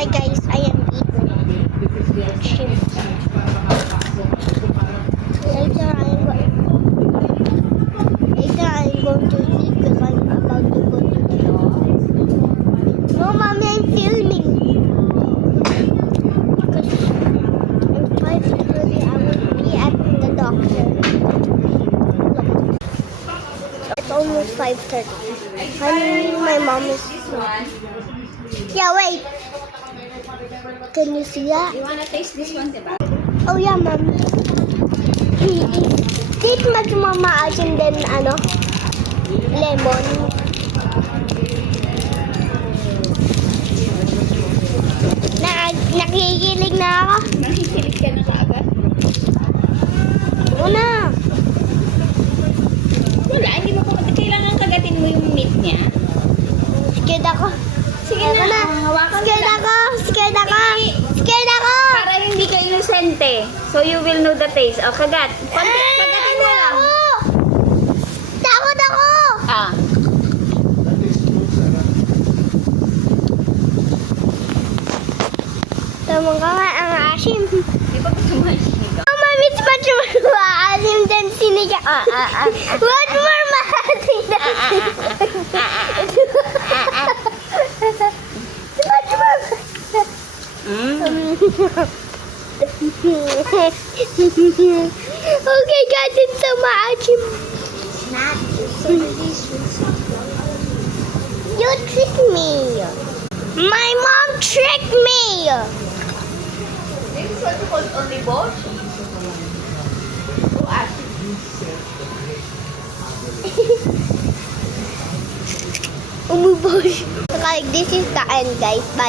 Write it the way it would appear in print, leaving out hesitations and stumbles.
Hi guys, I am eating chips. Later I'm going to sleep because I'm about to go to the doctor. No, mommy, I'm filming. Because in 5:30 I will be at the doctor. It's almost 5:30. Honey, my mom is. Yeah, wait. Can you see that? You wanna taste this one, diba? Oh yeah, mom. Did mas mamaasin din lemon. Nakikilig na ako. Nakikilig ka na kaagad? Una. Wala, hindi mo pa kailangan kagatin mo yung meat niya. Scared ako. Sige na, hawakan mo Scared lang. ako. Scared ako. Scared ako. Para hindi ka inosente. So you will know the taste. O, kagat. Kagatin mo lang. Takot ako. Ah. Tama ka nga ang asim. Di ba gusto mo sinigang? Oh, mami, it's much more maasim than sinigang. Much more maasim than much more. Okay, guys, it's so maasim. Not so delicious. You tricked me. My mom tricked me. This is what you call only bosh. Oh, acid. Umubosh. Like, this is the end, guys. Bye.